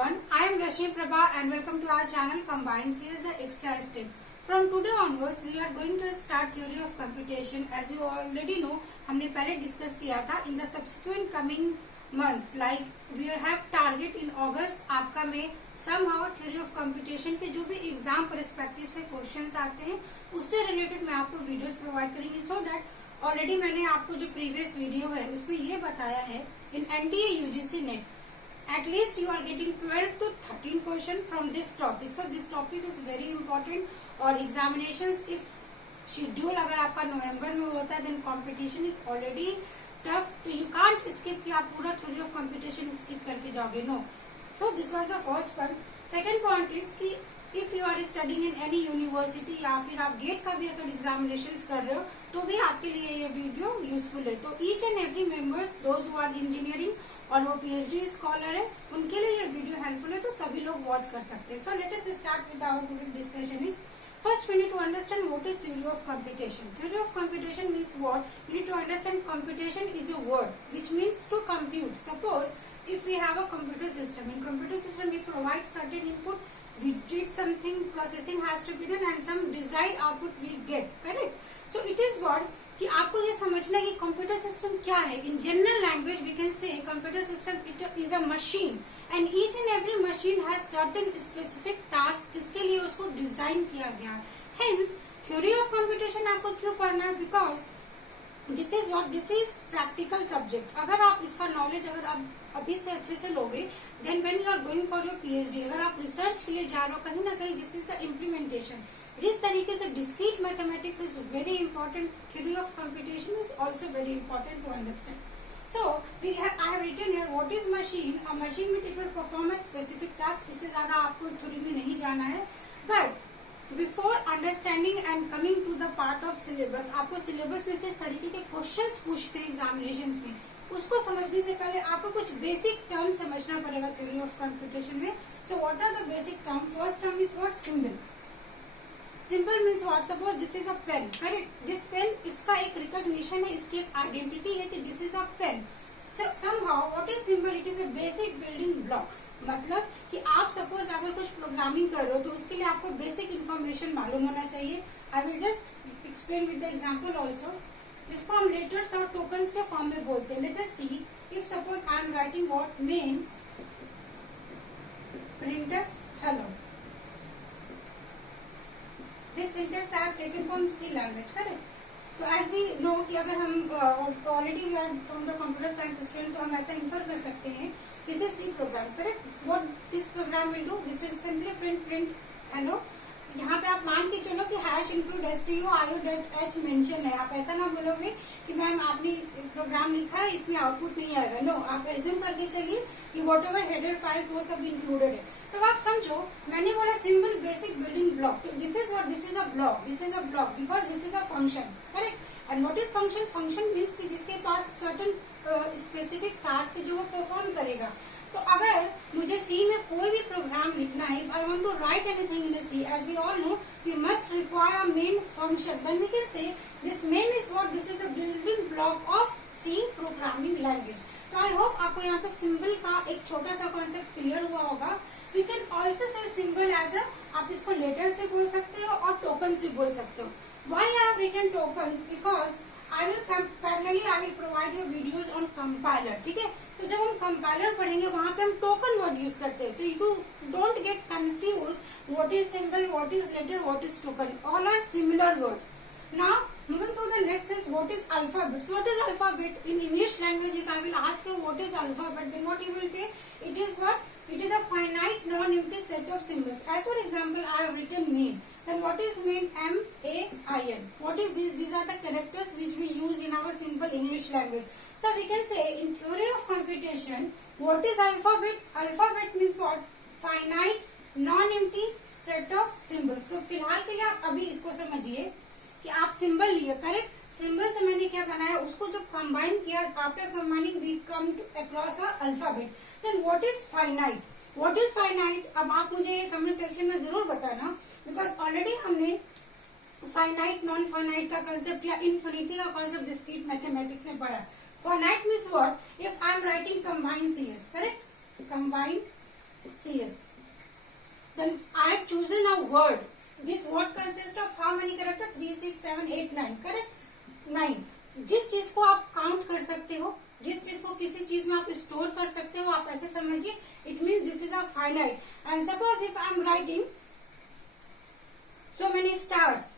everyone, I am Rashmi and welcome to our channel CombineCS the extra step. From today onwards we are going to start theory of computation. As you already know, हमने पहले discuss किया था. In the subsequent coming months, like we have target in August, आपका में somehow theory of computation के जो भी exam perspective से questions आते हैं उससे related मैं आपको videos provide करेंगी. So that already मैंने आपको जो previous video है उसमें ये बताया है in NDA UGC NET at least you are getting 12 to 13 question from this topic. So this topic is very important. और examinations if schedule अगर आपका नवंबर में होता है then competition is already tough. तो you can't skip कि आप पूरा theory of computation skip करके जाओगे. No. So this was the first point. Second point is कि if you are studying in any university या फिर आप गेट का भी अगर examinations कर रहे हो तो भी आपके लिए ये वीडियो यूजफुल है. तो each and every members those who are engineering और वो PhD स्कॉलर है उनके लिए ये वीडियो हेल्पफुल है तो सभी लोग वॉच कर सकते हैं. So let us start with our today discussion. Is first we need to understand what is theory of computation. Theory of computation means what? You need to understand computation is a word which means to compute. Suppose if we have a computer system, in computer system we provide certain input, we did something, processing has to be done and some desired output we get, correct? So it is what कि आपको ये समझना है कि computer system क्या है. In general language we can say computer system it is a machine and each and every machine has certain specific task जिसके लिए उसको डिजाइन किया गया है. हेंस थ्योरी ऑफ कंप्यूटेशन आपको क्यों पढ़ना है? Because this is practical subject. अगर आप इसका नॉलेज अगर आप अभी से अच्छे से लोगे then when you are going for your PhD, अगर आप रिसर्च के लिए जा रहे हो कहीं ना कहीं दिस इज द इम्प्लीमेंटेशन. जिस तरीके से discrete mathematics is very important, theory of computation is also very important to understand. So I have written here what is machine. A machine में it will perform a specific task. इससे ज्यादा आपको theory में नहीं जाना है. But before understanding and coming to the part of syllabus, आपको syllabus में किस तरीके के क्वेश्चंस पूछते हैं एग्जामिनेशंस में उसको समझने से पहले आपको कुछ बेसिक टर्म समझना पड़ेगा थ्योरी ऑफ कंप्यूटेशन में. So what are the basic term? First term is what? Symbol. Simple means what? Suppose this is a pen, correct. This pen इसका एक रिकॉग्निशन है, इसकी एक आइडेंटिटी है कि this is a pen. Somehow what is symbol? It is a basic building block. मतलब कि आप सपोज अगर कुछ प्रोग्रामिंग कर रहे हो तो उसके लिए आपको बेसिक इन्फॉर्मेशन मालूम होना चाहिए. I will just explain with the example also, जिसको हम लेटर्स और टोकन्स के फॉर्म में बोलते हैं. Let us see if suppose I am writing what main printf hello. This syntax I have taken from C language, correct? तो as we know कि अगर हम already we are from the computer science student तो हम ऐसा infer कर सकते हैं this is C program, correct? What this program will do? This will simply print hello. यहाँ पे आप मान के चलो कि हैश इंक्लूड stdio.io.h मेंशन है. आप ऐसा ना बोलोगे कि मैम आपने प्रोग्राम लिखा है इसमें आउटपुट नहीं आएगा. नो, आप एज्यूम करके चलिए कि वॉट एवर हेडर फाइल्स वो सब इंक्लूडेड है. तो आप समझो मैंने बोला सिंपल बेसिक बिल्डिंग ब्लॉक. तो this is what? This is a block. This is a block because this is a function, correct. And what is function? Function means कि जिसके पास सर्टन स्पेसिफिक टास्क है जो वो परफॉर्म करेगा. तो अगर मुझे C में कोई भी प्रोग्राम लिखना है, if I want to write anything in a C, as we all know, we must require a main function. Then we can say this main is what? This is the building block of C programming language. तो I hope आपको यहाँ पे symbol का एक छोटा सा concept clear हुआ होगा. We can also say symbol as a, आप इसको लेटर्स भी बोल सकते हो और टोकन्स भी बोल सकते हो. Why I have written tokens? Because I will parallelly I will provide you videos on compiler. ठीक है, तो जब हम compiler पढ़ेंगे वहां पे हम टोकन वर्ड यूज करते हैं. तो you don't get confused what is symbol, what is letter, what is token. All are similar words. Now moving to the next is what is alphabets. What is alphabet? In English language if I will ask you what is alphabet, then what you will say? It is what? It is a finite non-empty set of symbols. As for example, I have written main. Then what is main? M-A-I-N. What is this? These are the characters which we use in our simple English language. So we can say in theory of computation, what is alphabet? Alphabet means what? Finite non-empty set of symbols. तो फिलहाल के लिए आप अभी इसको समझिए कि आप सिंबल लिए, करेक्ट. सिंबल से मैंने क्या बनाया, उसको जब कंबाइन किया, after combining we come to across a alphabet. Then what is finite? What is finite? अब आप मुझे ये कमेंट सेक्शन में जरूर बताना, बिकॉज ऑलरेडी हमने फाइनाइट नॉन फाइनाइट का कंसेप्ट या इन्फिनिटी का कंसेप्ट डिस्क्रीट मैथमेटिक्स में पढ़ा. Finite means what? If I am writing combine CS, correct. Combine CS. Then I have chosen a word. This word consists of how many character? 3, 6, 7, 8, 9. Correct? 9. जिस चीज को आप count कर सकते हो, जिस चीज को किसी चीज में आप स्टोर कर सकते हो, आप ऐसे समझिए, it means this is a finite. And suppose if I am writing so many stars,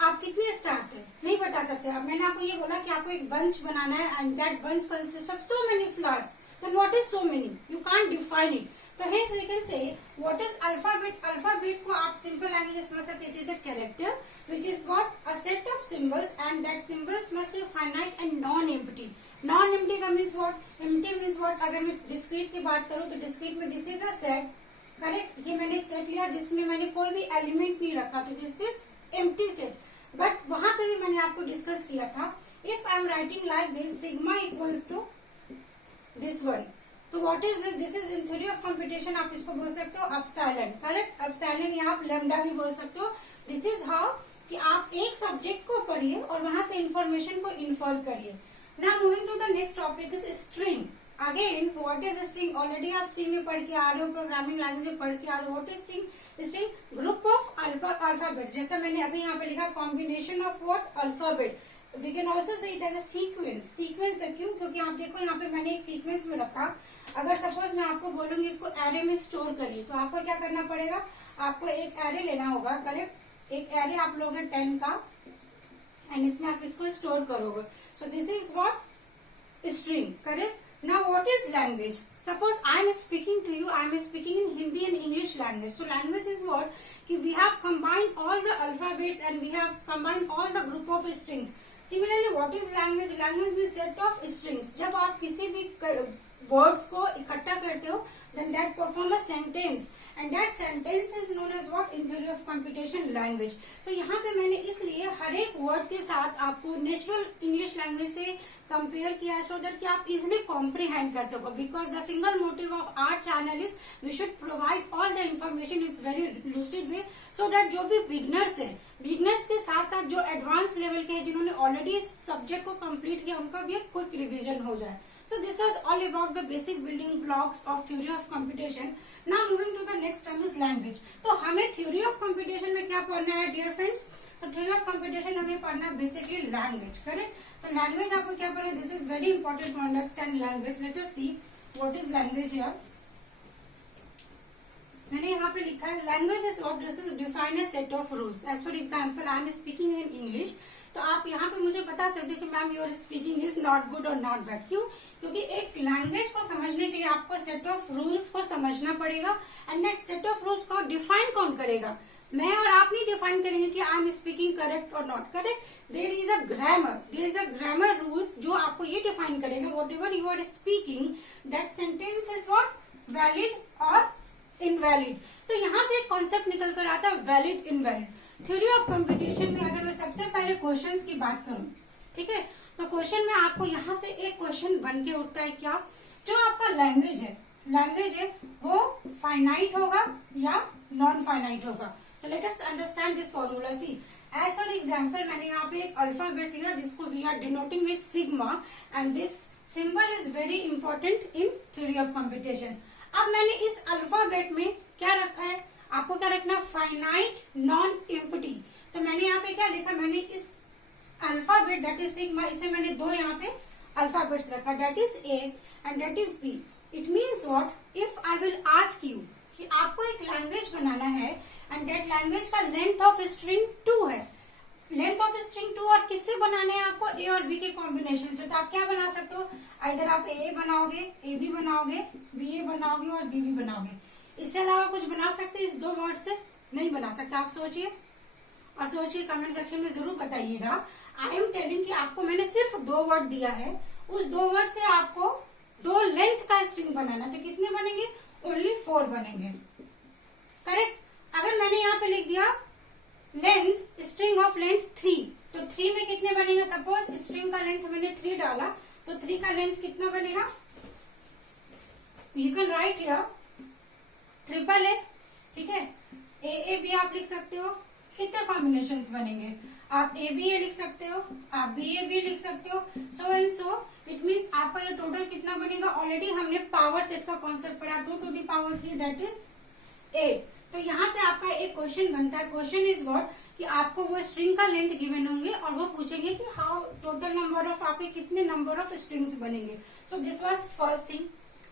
आप कितने स्टार्स है नहीं बता सकते. अब मैंने आपको ये बोला कि आपको एक बंच बनाना है and that bunch consist of so many flowers. Then what is so many? You can't define it. तो hence we can say what is alphabet. Alphabet को आप सिंपल लैंग्वेज में समझ सकते. It is a character which is what a set of symbols and that symbols must be finite and non-empty. Non-empty का means what? Empty means what? अगर मैं discrete की बात करूँ तो discrete में this is a set. Correct? ये मैंने एक सेट लिया जिसमें मैंने कोई भी एलिमेंट नहीं रखा, तो this is empty set. But वहां पे भी मैंने आपको डिस्कस किया था, if I am writing like this sigma equals to this one, तो what is this? This is in theory of computation आप इसको बोल सकते हो अपसाइलन. करेक्ट? अपसाइलन या आप लैम्डा भी बोल सकते हो. दिस इज हाउ कि आप एक सब्जेक्ट को पढ़िए और वहां से इंफॉर्मेशन को इन्फॉर करिए. Now moving to the next topic is string. Again what is string? Already आप सी में पढ़ के आ रहे हो, प्रोग्रामिंग लैंग्वेज में पढ़ के आ रहे हो. What is string? String group of alphabet. जैसा मैंने अभी यहाँ पे लिखा combination of what? Alphabet. We can also say it as a sequence. Sequence है क्यों? क्योंकि आप देखो यहाँ पे मैंने एक सीक्वेंस में रखा. अगर सपोज मैं आपको बोलूंगी इसको एरे में स्टोर करिए, तो आपको क्या करना पड़ेगा? आपको एक एरे लेना होगा. करेक्ट? एक एरे आप लोगे 10 का एंड इसमें आप इसको स्टोर करोगे. So this is what? String. Correct? Now what is language? Suppose I am speaking to you, I am speaking in Hindi and English language. So language is what? कि we have combined all the alphabets and we have combined all the group of strings. Similarly, what is language? Language is set of strings. जब आप किसी भी words को इकट्ठा करते हो, then that perform a sentence and that sentence is known as what? In theory of computation, language. तो यहाँ पे मैंने इसलिए हर एक वर्ड के साथ आपको नेचुरल इंग्लिश लैंग्वेज से कंपेयर किया सो दैट कि आप इजिली कॉम्प्रीहेंड कर सको. Because the single motive of our channel is we should provide all the information is very lucid way, so that जो भी बिगनर्स है, बिगनर्स के साथ साथ जो एडवांस लेवल के हैं जिन्होंने ऑलरेडी इस सब्जेक्ट को कंप्लीट किया, उनका भी एक क्विक रिविजन हो जाए. So this was all about the basic building blocks of theory of computation. Now moving to the next term is language. तो हमें theory of computation में क्या पढ़ना है dear friends? तो theory of computation हमें पढ़ना है basically language. Correct? तो language आपको क्या पढ़ना है? This is very important to understand language. Let us see what is language here. मैंने यहाँ पे लिखा है language is what? This is define a set of rules. As for example, I am speaking in English. तो आप यहाँ पे मुझे बता सकते हो कि ma'am your speaking is not good और नॉट बैड. क्यों? क्योंकि एक लैंग्वेज को समझने के लिए आपको सेट ऑफ रूल्स को समझना पड़ेगा and that set of rules को डिफाइन कौन करेगा? मैं और आप नहीं डिफाइन करेंगे कि आई एम स्पीकिंग करेक्ट और not correct. There is a grammar. There is a grammar rules जो आपको ये डिफाइन करेगा whatever you are speaking that sentence is what? Valid और इनवैलिड. तो यहाँ से एक कॉन्सेप्ट निकल कर आता है valid invalid. Theory of computation में अगर मैं सबसे पहले क्वेश्चंस की बात करूं, ठीक है, तो क्वेश्चन में आपको यहाँ से एक क्वेश्चन बन के उठता है क्या? जो आपका लैंग्वेज है वो फाइनाइट होगा या नॉन फाइनाइट होगा. तो let us understand this formula. See as for example मैंने यहाँ पे एक अल्फाबेट लिया जिसको we are denoting with sigma and this symbol is very important in theory of computation. अब मैंने इस अल्फाबेट में क्या रखा है? आपको क्या रखना? Finite non empty. तो मैंने यहाँ पे क्या लिखा? मैंने इस अल्फाबेट दैट इज सिग्मा, इसे मैंने दो यहाँ पे अल्फाबेट्स रखा, that is A and that is B. It means what? If I will ask you कि आपको एक लैंग्वेज बनाना है एंड दैट लैंग्वेज का लेंथ ऑफ स्ट्रिंग 2 है. लेंथ ऑफ स्ट्रिंग 2 और किससे बनाने हैं आपको? ए और बी के कॉम्बिनेशन से. तो आप क्या बना सकते हो? इधर आप ए बनाओगे, ए बी बनाओगे, बी ए बनाओगे और बी बी बनाओगे. इससे अलावा कुछ बना सकते हैं इस दो वर्ड से? नहीं बना सकते. आप सोचिए और सोचिए, कमेंट सेक्शन में जरूर बताइएगा. आई एम टेलिंग कि आपको मैंने सिर्फ 2 वर्ड दिया है, उस 2 वर्ड से आपको 2 लेंथ का स्ट्रिंग बनाना. तो कितने बनेंगे? ओनली 4 बनेंगे. करेक्ट? अगर मैंने यहाँ पे लिख दिया लेंथ, स्ट्रिंग ऑफ लेंथ 3, तो 3 में कितने बनेंगे? सपोज स्ट्रिंग का लेंथ मैंने 3 डाला, तो 3 का लेंथ कितना बनेगा? You can write here triple A. ठीक है, ए बी आप लिख सकते हो. कितने कॉम्बिनेशंस बनेंगे? आप ए बी ए लिख सकते हो, आप बी ए बी लिख सकते हो, so and so. It means आपका ये टोटल कितना बनेगा, ऑलरेडी हमने पावर सेट का कॉन्सेप्ट पढ़ा, 2 to the power 3 that is 8। तो यहाँ से आपका एक क्वेश्चन बनता है, क्वेश्चन इज व्हाट, कि आपको वो स्ट्रिंग का लेंथ गिवन होंगे और वो पूछेंगे कि हाउ टोटल नंबर ऑफ आपके कितने नंबर ऑफ स्ट्रिंग्स बनेंगे। So this was first thing.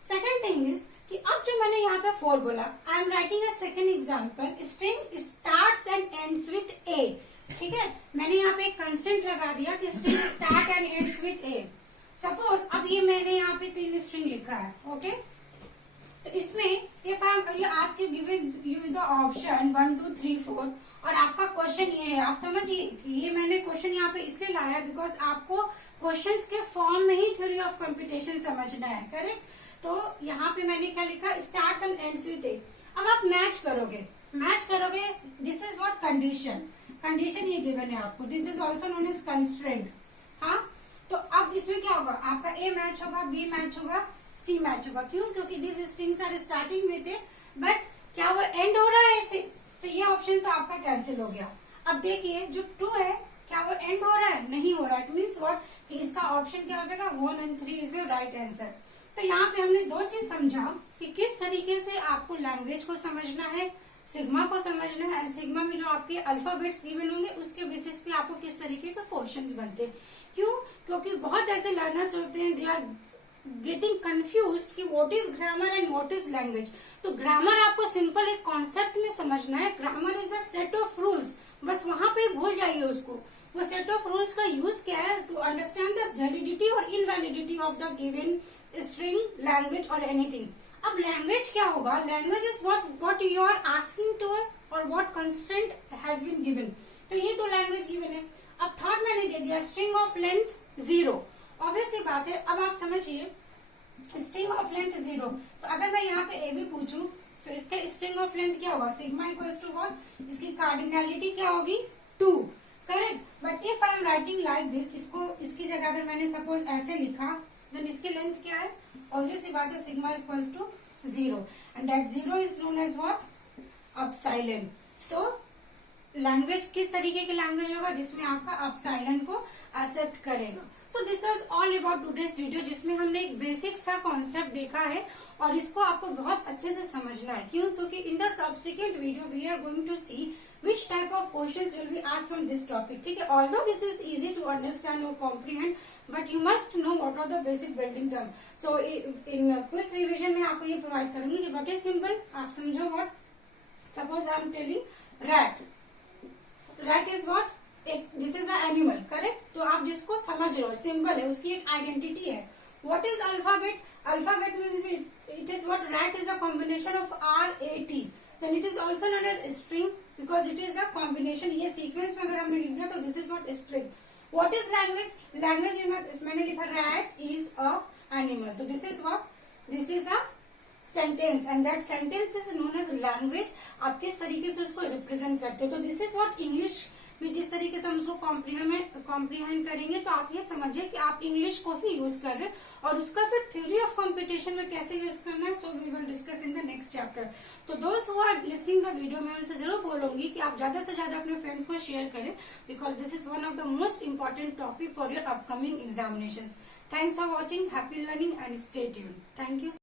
Second thing is कि अब जो मैंने यहाँ पे 4 बोला, I am writing a second example, string starts and ends with a. ठीक है, मैंने यहाँ पे एक कंस्टेंट लगा दिया कि string start and ends with A. Suppose अब ये मैंने यहाँ पे 3 स्ट्रिंग लिखा है, ओके। तो इसमें if I ask you given you the option 1 2 3 4 और आपका क्वेश्चन ये है, आप समझिए कि ये मैंने क्वेश्चन यहाँ पे इसलिए लाया बिकॉज आपको क्वेश्चंस के फॉर्म में ही थ्योरी ऑफ कंप्यूटेशन समझना है, करेक्ट। तो यहाँ पे मैंने क्या लिखा, starts and ends with A. अब आप मैच करोगे, this is what condition, condition ये गिवन है आपको, this is also known as constraint. हाँ, तो अब इसमें क्या होगा, आपका ए मैच होगा, बी मैच होगा, सी मैच होगा। क्यों? क्योंकि this strings are starting with A but क्या वो एंड हो रहा है ऐसे, तो ये ऑप्शन तो आपका कैंसिल हो गया। अब देखिए जो 2 है, क्या वो एंड हो रहा है? नहीं हो रहा है। इट मीन्स व्हाट, कि इसका ऑप्शन क्या हो जाएगा, 1 and 3 is the right answer. तो यहाँ पे हमने 2 चीज समझा कि किस तरीके से आपको लैंग्वेज को समझना है, सिग्मा को समझना है, एंड सिग्मा में जो आपके अल्फाबेट्स गिवन होंगे उसके बेसिस पे आपको किस तरीके के क्वेश्चंस बनते हैं। क्यों? क्योंकि बहुत ऐसे लर्नर्स होते हैं, दे आर गेटिंग कंफ्यूज्ड कि what is grammar and what is language. तो ग्रामर आपको सिंपल एक कॉन्सेप्ट में समझना है, grammar is a set of rules, बस वहां पे भूल जाइए उसको। वो सेट ऑफ रूल्स का यूज क्या है, टू अंडरस्टैंड द वैलिडिटी और invalidity of the given string, language और एनीथिंग। अब लैंग्वेज क्या होगा, language is what you are asking to अस और what constraint has been given. तो ये तो लैंग्वेज गिवन है। अब थर्ड मैंने दे दिया स्ट्रिंग ऑफ लेंथ 0। ऑब्वियस सी बात है, अब आप समझिए स्ट्रिंग ऑफ लेंथ 0, तो अगर मैं यहाँ पे ए भी पूछूं तो इसका स्ट्रिंग ऑफ लेंथ क्या होगा, सिग्मा इक्वल्स टू व्हाट, इसकी कार्डिनलिटी क्या होगी 2, correct. But if I am writing like this, इसको इसकी जगह अगर मैंने सपोज ऐसे लिखा, देन इसकी लेंथ क्या है, ऑब्वियस सी बात है sigma equals to 0 and that 0 is known as what, epsilon. So language किस तरीके की लैंग्वेज होगा, जिसमें आपका अपसाइलन को एक्सेप्ट करेगा। So this was all about today's video, जिसमें हमने एक बेसिक सा कॉन्सेप्ट देखा है और इसको आपको बहुत अच्छे से समझना है। क्यों? क्योंकि in the subsequent video we are going to see which type of questions will be asked from this topic। ठीक है, although this is easy to understand or comprehend, but you must know what are the basic building term। so in quick revision में आपको ये provide करूंगी कि what is simple, आप समझो what, suppose I am telling rat, rat is what, this is a animal, correct. तो आप जिसको समझ रहे हो, सिंबल है, उसकी एक आइडेंटिटी है। What is alphabet, alphabet means it is what, rat is a combination of RAT, then it is also known as string because it is the combination. ये सीक्वेंस में अगर हमने लिख दिया तो this is what, string. What is language, language मैंने लिखा rat is a animal, तो this is what, this is a sentence and that sentence is known as language. आप किस तरीके से उसको रिप्रेजेंट करते हो, तो दिस इज व्हाट इंग्लिश में जिस तरीके से हम उसको कॉम्प्रीहेंड करेंगे, तो आप ये समझिए कि आप इंग्लिश को ही यूज कर रहे हैं और उसका फिर थ्योरी ऑफ कंप्यूटेशन में कैसे यूज करना है, so we will discuss in the next chapter. तो दोस्त who are listening the video, मैं उनसे जरूर बोलूंगी कि आप ज्यादा से ज्यादा अपने फ्रेंड्स को शेयर करें because this is one of the most important topic for your upcoming examinations. Thanks for watching, happy learning and stay tuned. Thank you.